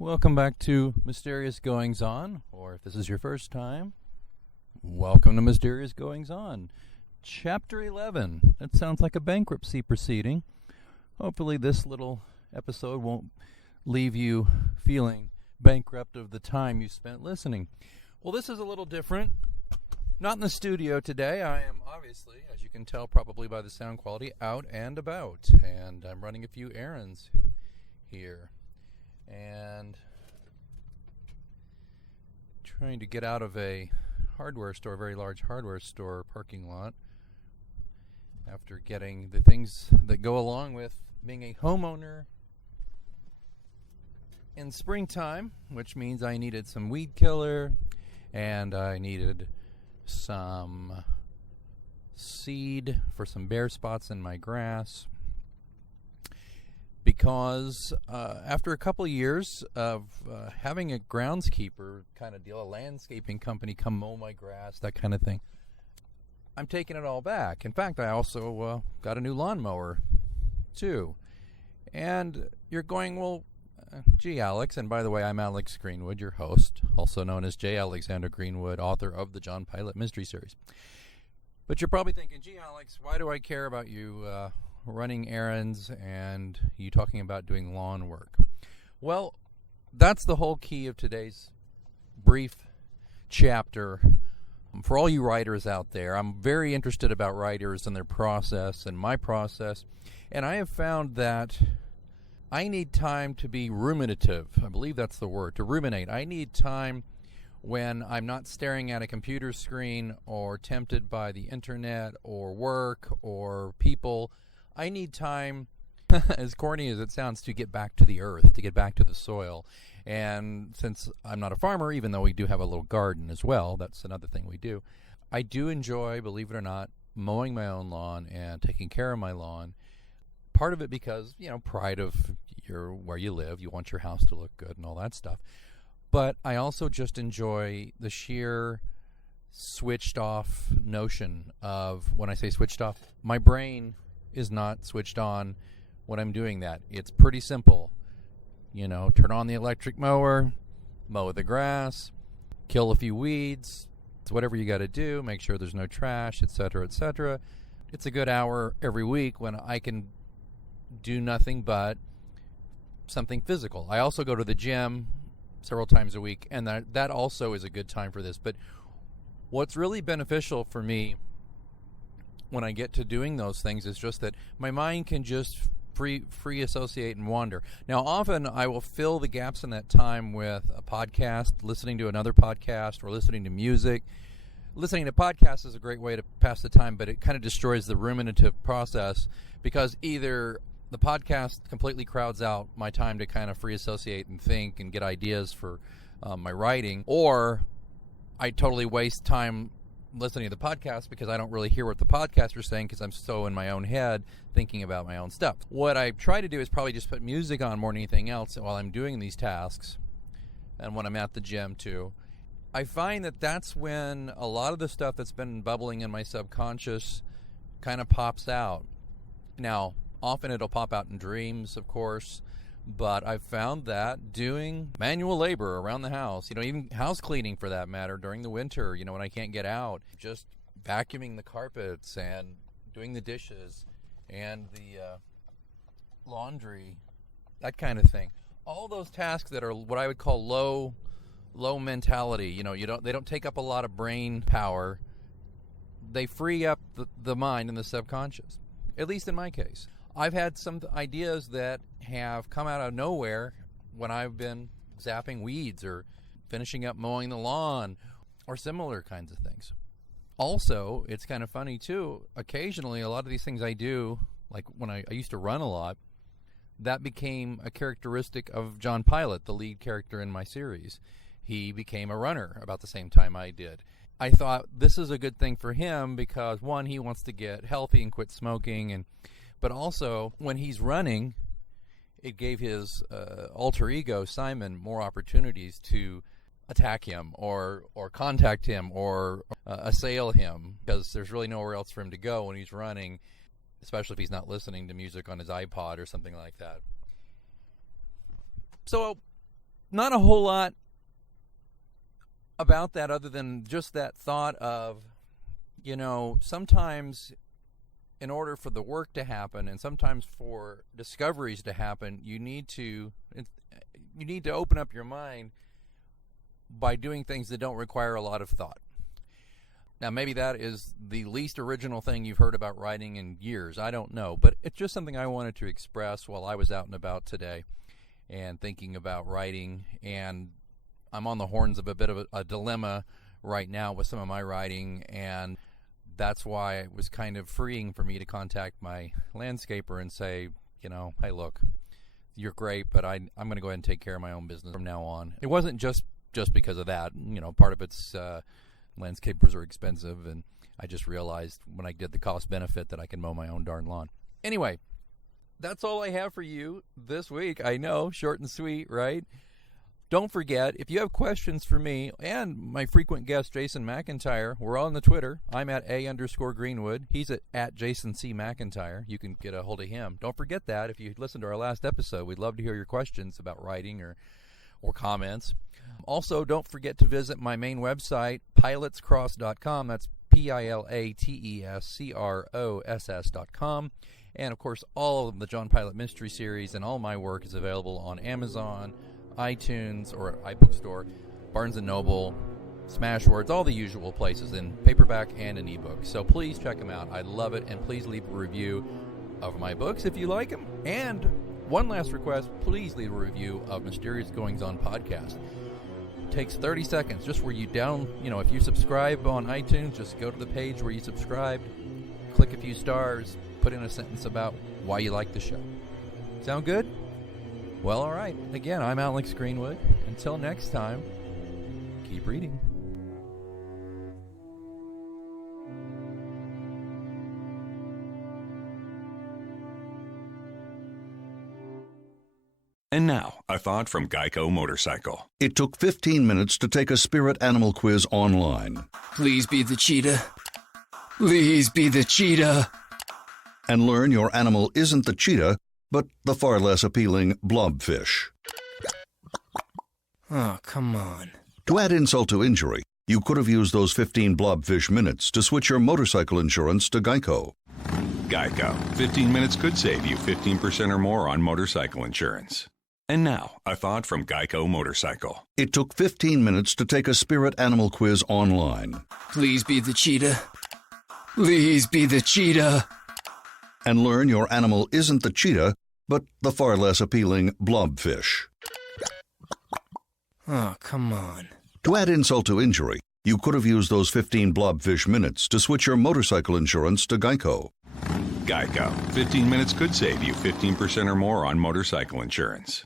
Welcome back to Mysterious Goings On, or if this is your first time, welcome to Mysterious Goings On. Chapter 11. That sounds like a bankruptcy proceeding. Hopefully this little episode won't leave you feeling bankrupt of the time you spent listening. Well, this is a little different. Not in the studio today. I am obviously, as you can tell probably by the sound quality, out and about. And I'm running a few errands here. And trying to get out of a hardware store, a very large hardware store parking lot, after getting the things that go along with being a homeowner in springtime, which means I needed some weed killer and I needed some seed for some bare spots in my grass. Because after a couple of years of having a groundskeeper kind of deal, a landscaping company come mow my grass, that kind of thing, I'm taking it all back. In fact, I also got a new lawnmower, too. And you're going, well, gee, Alex, and by the way, I'm Alex Greenwood, your host, also known as J. Alexander Greenwood, author of the John Pilate Mystery Series. But you're probably thinking, gee, Alex, why do I care about you running errands and you talking about doing lawn work? Well, that's the whole key of today's brief chapter. For all you writers out there, I'm very interested about writers and their process and my process, and I have found that I need time to be ruminative. I believe that's the word, to ruminate. I need time when I'm not staring at a computer screen or tempted by the internet or work or people. I need time, as corny as it sounds, to get back to the earth, to get back to the soil. And since I'm not a farmer, even though we do have a little garden as well, that's another thing we do, I do enjoy, believe it or not, mowing my own lawn and taking care of my lawn. Part of it because, pride of where you live, you want your house to look good and all that stuff. But I also just enjoy the sheer switched off notion of, when I say switched off, my brain is not switched on when I'm doing that. It's pretty simple. Turn on the electric mower, mow the grass, kill a few weeds. It's whatever you got to do. Make sure there's no trash, etc., etc. It's a good hour every week when I can do nothing but something physical. I also go to the gym several times a week, and that also is a good time for this. But what's really beneficial for me when I get to doing those things is just that my mind can just free associate and wander. Now, often I will fill the gaps in that time with a podcast, listening to another podcast, or listening to music. Listening to podcasts is a great way to pass the time, but it kind of destroys the ruminative process because either the podcast completely crowds out my time to kind of free associate and think and get ideas for my writing, or I totally waste time listening to the podcast because I don't really hear what the podcaster's saying because I'm so in my own head thinking about my own stuff. What I try to do is probably just put music on more than anything else while I'm doing these tasks, and when I'm at the gym too. I find that that's when a lot of the stuff that's been bubbling in my subconscious kind of pops out. Now, often it'll pop out in dreams, of course, but I've found that doing manual labor around the house, even house cleaning for that matter during the winter, when I can't get out, just vacuuming the carpets and doing the dishes and the laundry, that kind of thing. All those tasks that are what I would call low mentality, they don't take up a lot of brain power. They free up the mind and the subconscious, at least in my case. I've had some ideas that have come out of nowhere, when I've been zapping weeds or finishing up mowing the lawn or similar kinds of things. Also, it's kind of funny too, occasionally a lot of these things I do, like when I used to run a lot, that became a characteristic of John Pilate, the lead character in my series. He became a runner about the same time I did. I thought this is a good thing for him because, one, he wants to get healthy and quit smoking, but also when he's running, it gave his alter ego, Simon, more opportunities to attack him or contact him or assail him, because there's really nowhere else for him to go when he's running, especially if he's not listening to music on his iPod or something like that. So, not a whole lot about that other than just that thought of, sometimes in order for the work to happen and sometimes for discoveries to happen, you need to open up your mind by doing things that don't require a lot of thought. Now, maybe that is the least original thing you've heard about writing in years. I don't know, but it's just something I wanted to express while I was out and about today and thinking about writing. And I'm on the horns of a bit of a dilemma right now with some of my writing, and that's why it was kind of freeing for me to contact my landscaper and say, hey, look, you're great, but I'm going to go ahead and take care of my own business from now on. It wasn't just because of that. Part of it's landscapers are expensive, and I just realized when I did the cost benefit that I can mow my own darn lawn. Anyway, that's all I have for you this week. I know, short and sweet, right? Don't forget, if you have questions for me and my frequent guest, Jason McIntyre, we're all on the Twitter. I'm at @A_Greenwood. He's at Jason C. McIntyre. You can get a hold of him. Don't forget that. If you listened to our last episode, we'd love to hear your questions about writing or comments. Also, don't forget to visit my main website, pilatescross.com. That's PILATESCROSS.com. And, of course, all of the John Pilate Mystery Series and all my work is available on Amazon, iTunes or iBook Store, Barnes & Noble, Smashwords, all the usual places in paperback and in ebook. So please check them out. I love it, and please leave a review of my books if you like them. And one last request, please leave a review of Mysterious Goings On podcast. It takes 30 seconds, just where you if you subscribe on iTunes, just go to the page where you subscribed, click a few stars, put in a sentence about why you like the show. Sound good? Well, all right. Again, I'm Alex Greenwood. Until next time, keep reading. And now, a thought from Geico Motorcycle. It took 15 minutes to take a spirit animal quiz online. Please be the cheetah. Please be the cheetah. And learn your animal isn't the cheetah, but the far less appealing blobfish. Oh, come on. To add insult to injury, you could have used those 15 blobfish minutes to switch your motorcycle insurance to Geico. Geico. 15 minutes could save you 15% or more on motorcycle insurance. And now, a thought from Geico Motorcycle. It took 15 minutes to take a spirit animal quiz online. Please be the cheetah. Please be the cheetah. And learn your animal isn't the cheetah, but the far less appealing blobfish. Oh, come on. To add insult to injury, you could have used those 15 blobfish minutes to switch your motorcycle insurance to Geico. Geico. 15 minutes could save you 15% or more on motorcycle insurance.